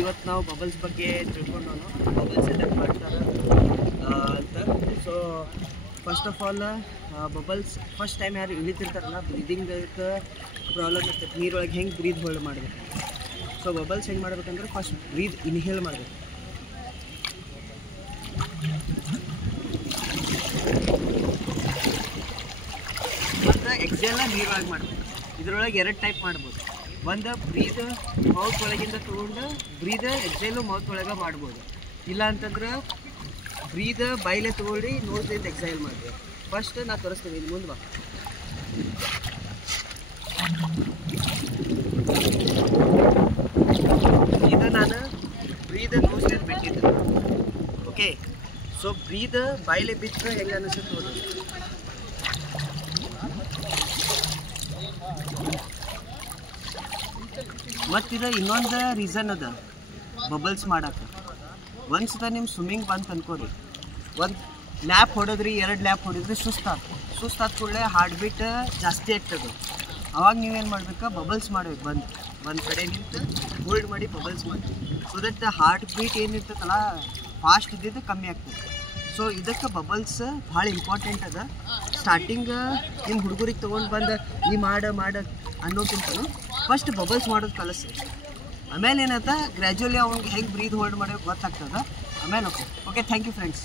ಇವತ್ತು ನಾವು ಬಬಲ್ಸ್ ಬಗ್ಗೆ ತಿಳ್ಕೊಂಡು ಬಬಲ್ಸ್ ಎಲ್ಲ ಮಾಡ್ತಾರೆ ಅಂತ. So first of all bubbles first time ಯಾರು ಇಳಿತಿರ್ತಾರಲ್ಲ ಬ್ರೀದಿಂಗಕ್ಕೆ ಪ್ರಾಬ್ಲಮ್ ಇರ್ತೈತೆ, ನೀರೊಳಗೆ ಹೆಂಗೆ ಬ್ರೀದ್ ಹೋಲ್ಡ್ ಮಾಡಬೇಕು. ಸೊ ಬಬಲ್ಸ್ ಹೆಂಗೆ ಮಾಡ್ಬೇಕಂದ್ರೆ ಫಸ್ಟ್ ಬ್ರೀದ್ ಇನ್ಹೇಲ್ ಮಾಡಬೇಕು. ಮತ್ತು ಎಕ್ಸೇಲ್ನ ನೀರೊಳಗೆ ಮಾಡಬೇಕು. ಇದರೊಳಗೆ ಎರಡು ಟೈಪ್ ಮಾಡ್ಬೋದು. ಒಂದು ಬ್ರೀದ್ ಮೌತ್ ಒಳಗಿಂದ ತೊಗೊಂಡು ಬ್ರೀದ್ ಎಕ್ಸೇಲು ಮೌತ್ ಒಳಗೆ ಮಾಡ್ಬೋದು. ಇಲ್ಲ ಅಂತಂದ್ರೆ ಬ್ರೀದ್ ಬಾಯಿಲೆ ತೊಗೊಳ್ಳಿ ನೋಸ್ಲಿಂದ ಎಕ್ಸೈಲ್ ಮಾಡ್ಬೋದು. ಫಸ್ಟ್ ನಾನು ತೋರಿಸ್ತೀನಿ, ಇಲ್ಲಿ ಮುಂದೆ ಬಾ. ಇದು ನಾನು ಬ್ರೀದ್ ನೋಸ್ಲಿಂದ ಬಿಟ್ಟಿದ್ದು. ಓಕೆ, ಸೊ ಬ್ರೀದ್ ಬಾಯಿಲೆ ಬಿಟ್ಟರೆ ಹೆಂಗೆ ಅನಿಸುತ್ತೆ ನೋಡಿ. ಮತ್ತಿದು ಇನ್ನೊಂದು ರೀಸನ್ ಅದ ಬಬಲ್ಸ್ ಮಾಡೋಕ್ಕೆ. ಒಂದ್ಸತ ನಿಮ್ಮ ಸ್ವಿಮ್ಮಿಂಗ್ ಬಂತು ಅನ್ಕೋರಿ, ಒಂದು ಲ್ಯಾಪ್ ಹೊಡೆದ್ರಿ, 2 ಲ್ಯಾಪ್ ಹೊಡೆದ್ರಿ, ಸುಸ್ತಾದ ಕೂಡಲೇ ಹಾರ್ಟ್ ಬೀಟ್ ಜಾಸ್ತಿ ಆಗ್ತದೆ. ಅವಾಗ ನೀವೇನು ಮಾಡ್ಬೇಕು, ಬಬಲ್ಸ್ ಮಾಡ್ಬೇಕು. ಒಂದು ಕಡೆ ನಿಂತು ಹೋಲ್ಡ್ ಮಾಡಿ ಬಬಲ್ಸ್ ಮಾಡಿ, ಸೊ ದಟ್ ಹಾರ್ಟ್ ಬೀಟ್ ಏನಿರ್ತದಲ್ಲ ಫಾಸ್ಟ್ ಇದ್ದಿದ್ದು ಕಮ್ಮಿ ಆಗ್ತದೆ. ಸೊ ಇದಕ್ಕೆ ಬಬಲ್ಸ್ ಭಾಳ ಇಂಪಾರ್ಟೆಂಟ್ ಅದ. ಸ್ಟಾರ್ಟಿಂಗ್ ನಿಮ್ಮ ಹುಡುಗರಿಗೆ ತೊಗೊಂಡು ಬಂದು ಈ ಮಾಡ ಅನ್ನೋಕ್ಕಿಂತಲೂ ಫಸ್ಟ್ ಬಬಲ್ಸ್ ಮಾಡೋದು ಕಲಿಸಿ. ಆಮೇಲೆ ಏನಂತ ಗ್ರ್ಯಾಜುವಲಿ ಅವ್ನಿಗೆ ಹೆಂಗೆ ಬ್ರೀದ್ ಹೋಲ್ಡ್ ಮಾಡೋಕೆ ಗೊತ್ತಾಗ್ತದೆ. ಆಮೇಲೆ ಓಕೆ ಥ್ಯಾಂಕ್ ಯು ಫ್ರೆಂಡ್ಸ್.